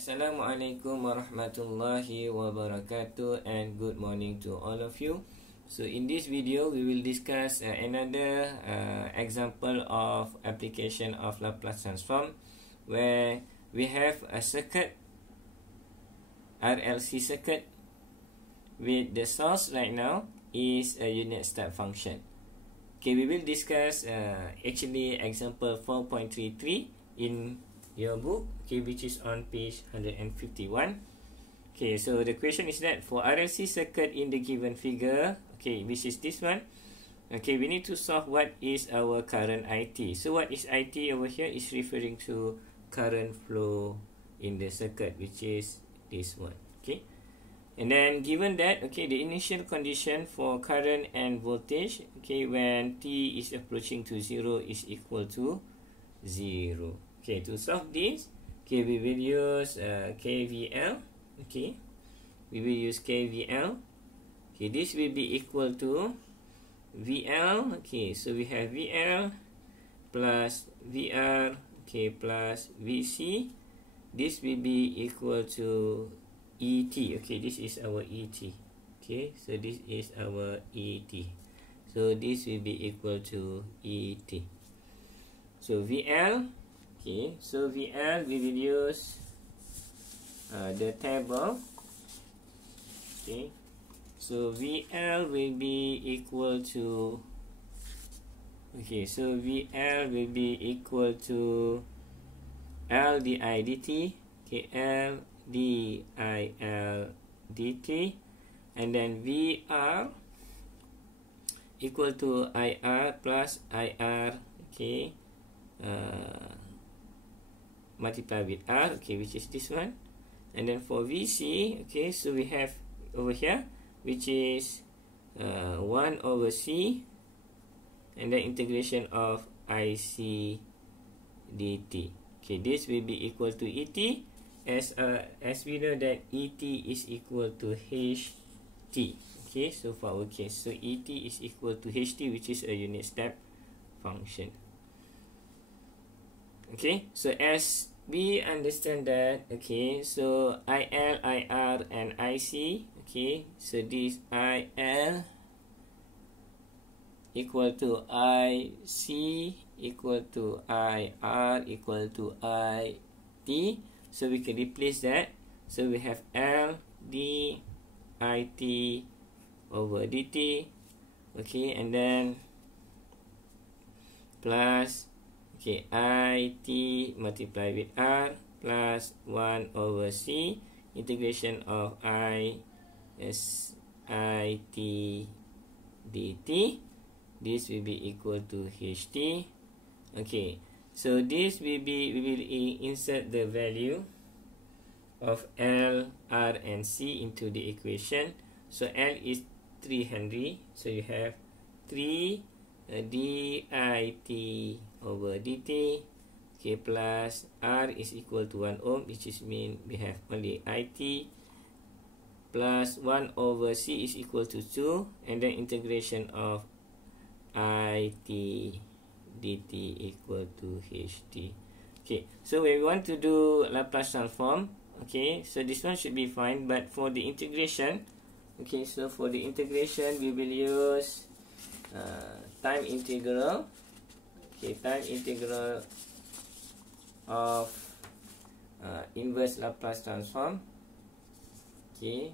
Assalamualaikum warahmatullahi wabarakatuh, and good morning to all of you. So in this video we will discuss another example of application of Laplace transform, where we have a circuit, RLC circuit, with the source right now is a unit step function. Okay, we will discuss actually example 4.33 in your book, okay, which is on page 151. Okay, so the question is that for RLC circuit in the given figure, okay, which is this one, okay, we need to solve what is our current IT. So what is IT over here is referring to current flow in the circuit, which is this one. Okay, and then given that, okay, the initial condition for current and voltage, okay, when t is approaching to 0 is equal to 0. Okay, to solve this, okay, we will use KVL. Okay, we will use KVL. Okay, this will be equal to VL. Okay, so we have VL plus VR, okay, plus VC. This will be equal to ET. Okay, this is our ET. Okay, so this is our ET. So this will be equal to ET. So VL. Okay, so VL we will use the table. Okay, so VL will be equal to, okay, so VL will be equal to L di dt, okay, L di L dt, and then VR equal to IR plus IR, okay, multiply with R, okay, which is this one. And then for VC, okay, so we have over here, which is 1 over C, and then integration of IC dt. Okay, this will be equal to ET, as we know that ET is equal to HT. Okay, so for our case, so ET is equal to HT, which is a unit step function. Okay, so as we understand that, okay, so IL, IR, and IC, okay, so this IL equal to IC equal to IR equal to IT, so we can replace that. So we have L d IT over dt, okay, and then plus, okay, IT multiply with R plus 1 over C, integration of I s IT dt. This will be equal to HT. Okay, so this will be, we will insert the value of L, R, and C into the equation. So L is 3 Henry, so you have 3 dit over dt, okay, plus R is equal to 1 ohm, which is mean we have only IT, plus 1 over C is equal to 2, and then integration of IT dt equal to HT. Okay, so when we want to do Laplace transform, okay, so this one should be fine, but for the integration, okay, so for the integration we will use time integral, okay, time integral of inverse Laplace transform, okay,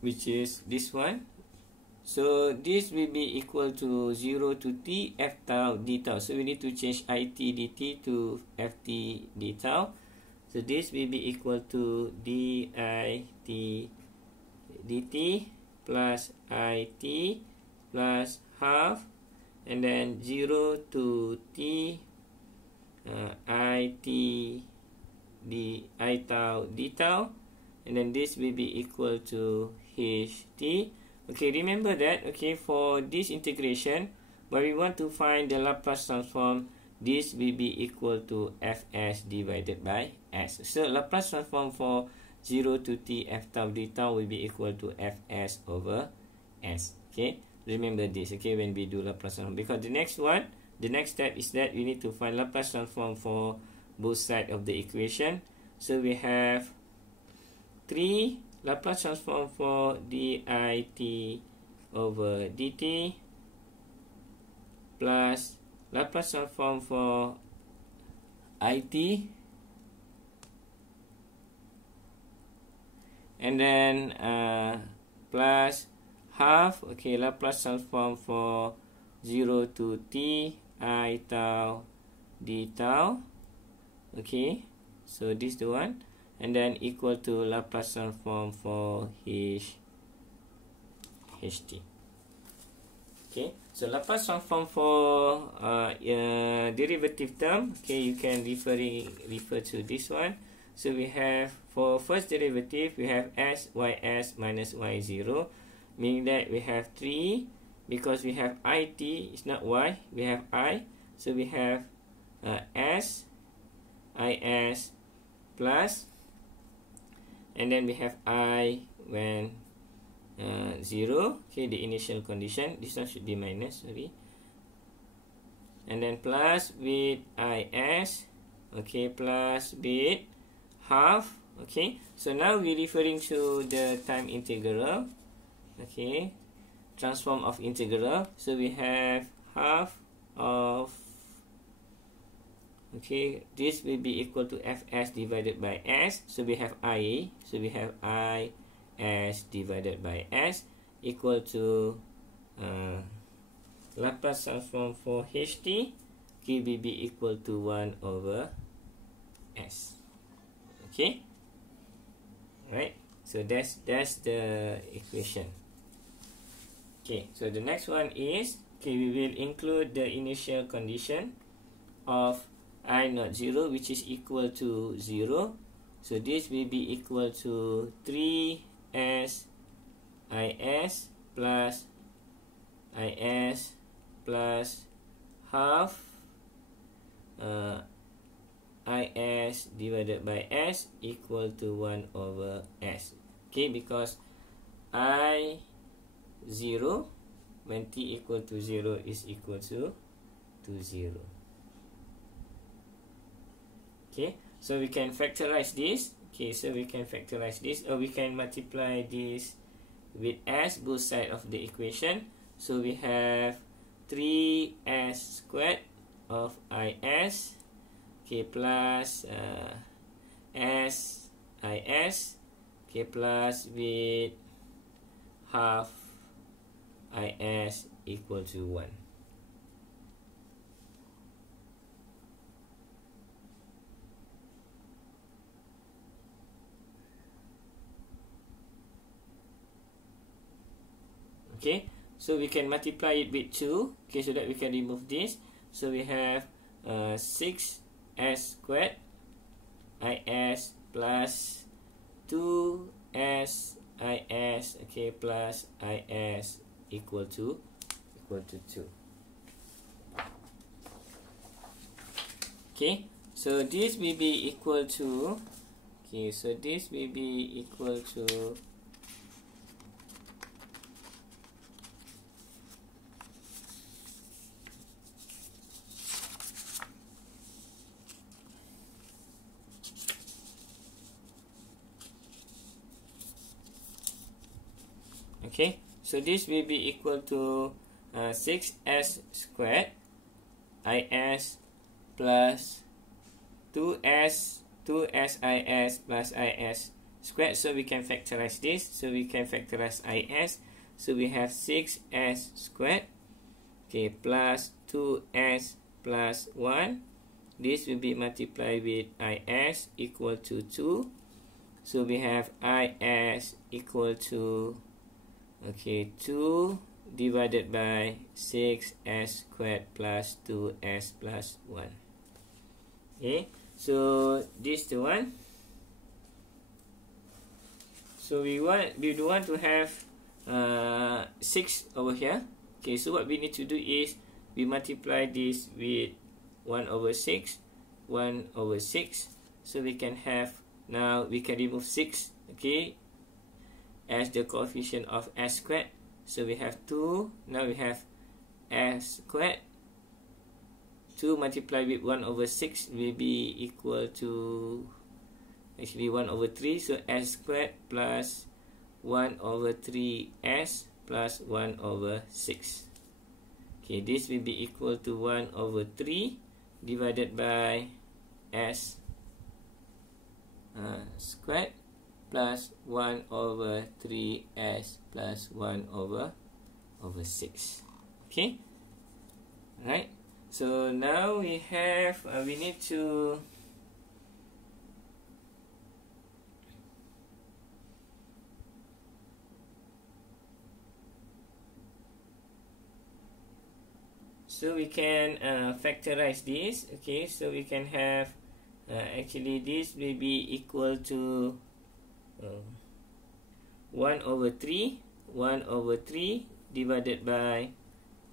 which is this one. So this will be equal to 0 to t f tau d tau. So we need to change it dt to ft d tau. So this will be equal to dit dt plus it plus half, and then 0 to t it I tau d tau, and then this will be equal to ht. Okay, remember that, okay, for this integration, but we want to find the Laplace transform, this will be equal to fs divided by s. So Laplace transform for 0 to t f tau d tau will be equal to fs over s. Okay, remember this, okay, when we do Laplace transform, because the next one, the next step is that we need to find Laplace transform for both sides of the equation. So we have 3 Laplace transform for dit over dt plus Laplace transform for it, and then plus half, okay, Laplace transform for 0 to t I tau d tau, okay, so this the one, and then equal to Laplace transform for ht. Okay, so Laplace transform for derivative term, okay, you can refer to this one. So we have, for first derivative, we have s ys minus y0, meaning that we have 3, because we have it, it's not y, we have I, so we have s is plus, and then we have I when 0, okay, the initial condition, this one should be minus, sorry, and then plus with is, okay, plus with half, okay, so now we're referring to the time integral, okay, transform of integral, so we have half of, okay, this will be equal to fs divided by s, so we have I, so we have I s divided by s equal to Laplace transform for ht, okay, will be equal to 1 over s. Okay, right, so that's the equation. Okay, so the next one is, okay, we will include the initial condition of I not 0, which is equal to 0. So this will be equal to 3s is plus is plus half is divided by s equal to 1 over s. Okay, because I 0 when t equal to 0 is equal to 0. Okay, so we can factorize this. Okay, so we can factorize this, or we can multiply this with s, both sides of the equation. So we have 3s squared of is, okay, plus s is, okay, plus with half is equal to 1. Okay, so we can multiply it with 2, okay, so that we can remove this. So we have 6s squared is plus 2s is, okay, plus is equal to 2. Okay, so this will be equal to, okay, so this will be equal to okay, so this will be equal to 6s squared is plus 2s is plus is squared. So we can factorize this. So we can factorize is. So we have 6s squared, okay, plus 2s plus 1. This will be multiplied with is equal to 2. So we have is equal to, okay, 2 divided by 6s squared plus 2s plus 1. Okay, so this the one. So we do want to have 6 over here. Okay, so what we need to do is we multiply this with 1 over 6, 1 over 6. So we can have, now we can remove 6, okay, as the coefficient of s squared. So we have 2, now we have s squared. 2 multiplied with 1 over 6 will be equal to actually 1 over 3, so s squared plus 1 over 3s plus 1 over 6. Okay, this will be equal to 1 over 3 divided by s squared plus 1 over 3s plus 1 over 6. Okay, right. So now we have we need to so we can factorize this. Okay, so we can have actually this will be equal to 1 over 3 divided by,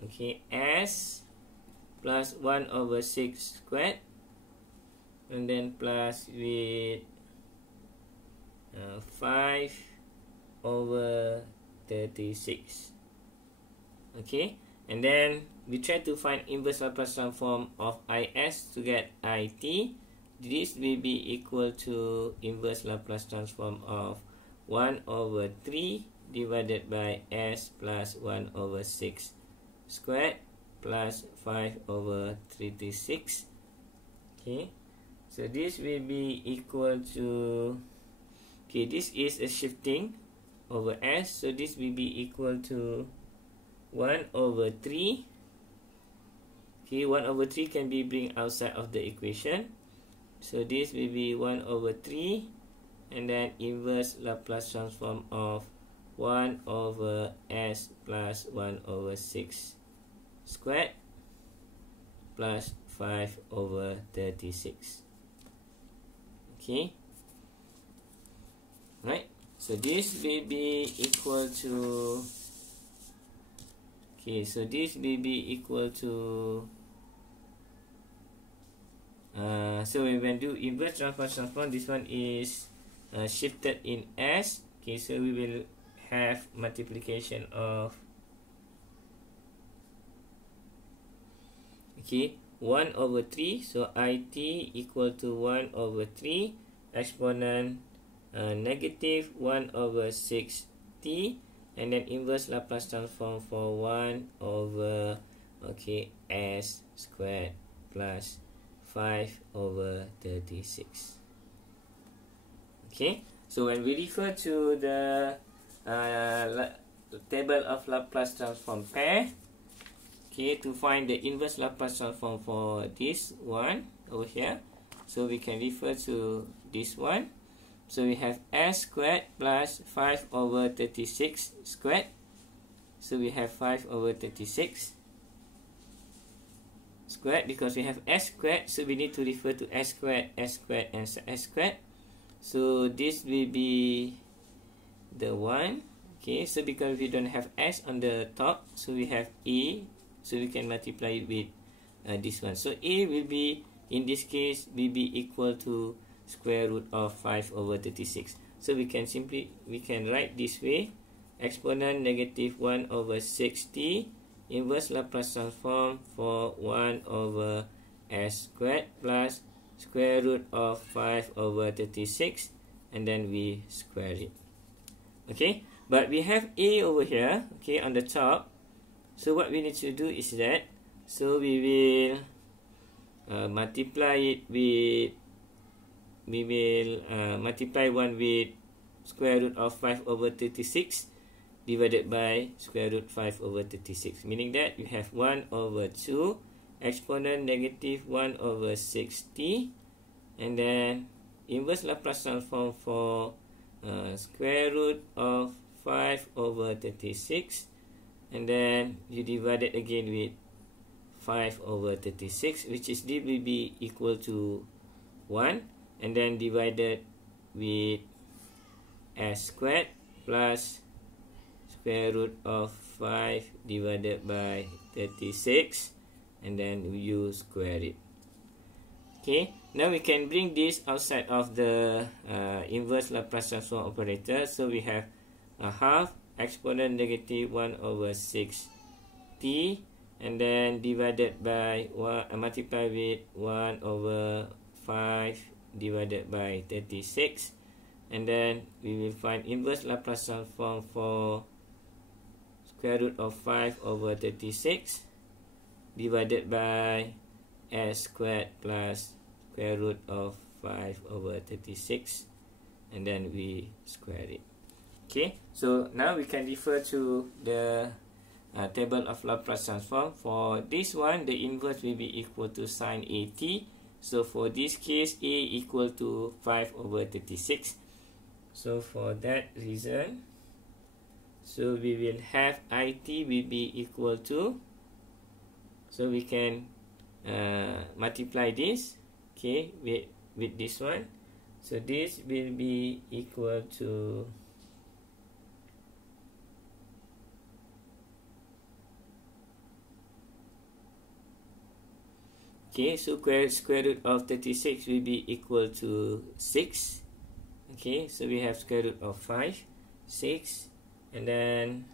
okay, s plus 1 over 6 squared, and then plus with 5 over 36. Okay, and then we try to find inverse Laplace transform of is to get it. This will be equal to inverse Laplace transform of 1 over 3 divided by s plus 1 over 6 squared plus 5 over 36. Okay, so this will be equal to, okay, this is a shifting over s, so this will be equal to 1 over 3. Okay, 1 over 3 can be bring outside of the equation, so this will be 1 over 3, and then inverse Laplace transform of 1 over s plus 1 over 6 squared plus 5 over 36. Okay, right, so this will be equal to, okay, so this will be equal to so when we do inverse Laplace transform, this one is shifted in s. Okay, so we will have multiplication of, okay, 1 over 3, so it equal to 1 over 3 exponent negative 1 over 6t, and then inverse Laplace transform for 1 over, okay, s squared plus 5 over 36. Okay, so when we refer to the table of Laplace transform pair, okay, to find the inverse Laplace transform for this one over here, so we can refer to this one. So we have s squared plus 5 over 36 squared, so we have 5 over 36 squared, because we have s squared, so we need to refer to s squared, and s squared. So this will be the one. Okay, so because we don't have s on the top, so we have e, so we can multiply it with this one. So a will be, in this case, will be equal to square root of 5 over 36. So we can write this way: exponent negative 1 over 6t inverse Laplace transform for 1 over s squared plus square root of 5 over 36, and then we square it. Okay, but we have a over here, okay, on the top. So what we need to do is that, so we will multiply it with, multiply 1 with square root of 5 over 36 divided by square root 5 over 36, meaning that you have 1 over 2 exponent negative 1 over 6t, and then inverse Laplace transform for square root of 5 over 36, and then you divide it again with 5 over 36, which is d will be equal to 1, and then divided with s squared plus square root of 5 divided by 36, and then you square it. Okay, now we can bring this outside of the inverse Laplace transform operator. So we have a half exponent negative 1 over 6t, and then divided by 1, multiply with 1 over 5 divided by 36, and then we will find inverse Laplace transform for square root of 5 over 36 divided by s squared plus square root of 5 over 36, and then we square it. Okay, so now we can refer to the table of Laplace transform. For this one, the inverse will be equal to sine AT. So for this case, A equal to 5 over 36. So for that reason, so we will have IT will be equal to, so we can multiply this, okay, with this one. So this will be equal to, okay, so square root of 36 will be equal to 6. Okay, so we have square root of 5, 6, and then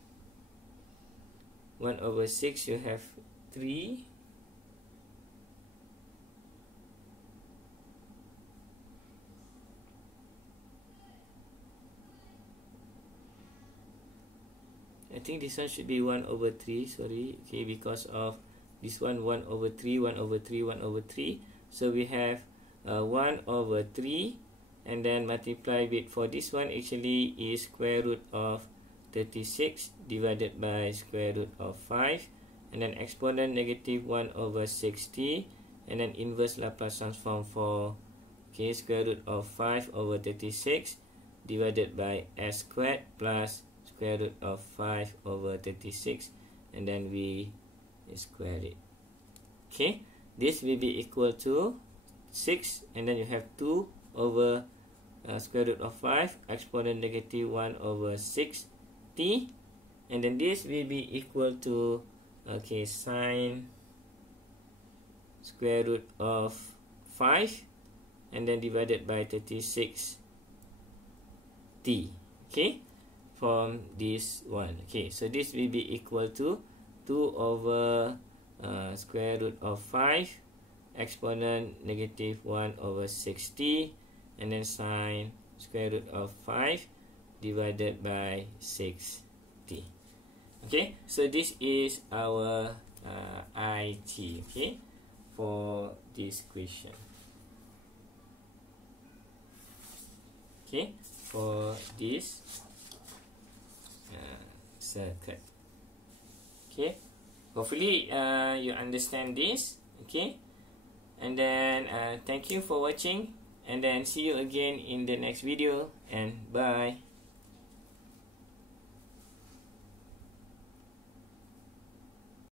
1 over 6, you have 3. I think this one should be 1 over 3, sorry, okay, because of this one 1 over 3, 1 over 3, 1 over 3. So we have 1 over 3, and then multiply with, for this one actually is square root of 36 divided by square root of 5, and then exponent negative 1 over 60, and then inverse Laplace transform for, okay, square root of 5 over 36 divided by s squared plus square root of 5 over 36, and then we square it. Okay, this will be equal to 6, and then you have 2 over square root of 5 exponent negative 1 over 6t, and then this will be equal to, okay, sine square root of 5 and then divided by 36t, okay, from this one. Okay, so this will be equal to 2 over square root of 5 exponent negative 1 over 60, and then sine square root of 5 divided by 6t. Okay, so this is our IT, okay, for this question. Okay, for this circuit. Okay, hopefully you understand this. Okay, and then thank you for watching, and then see you again in the next video, and bye.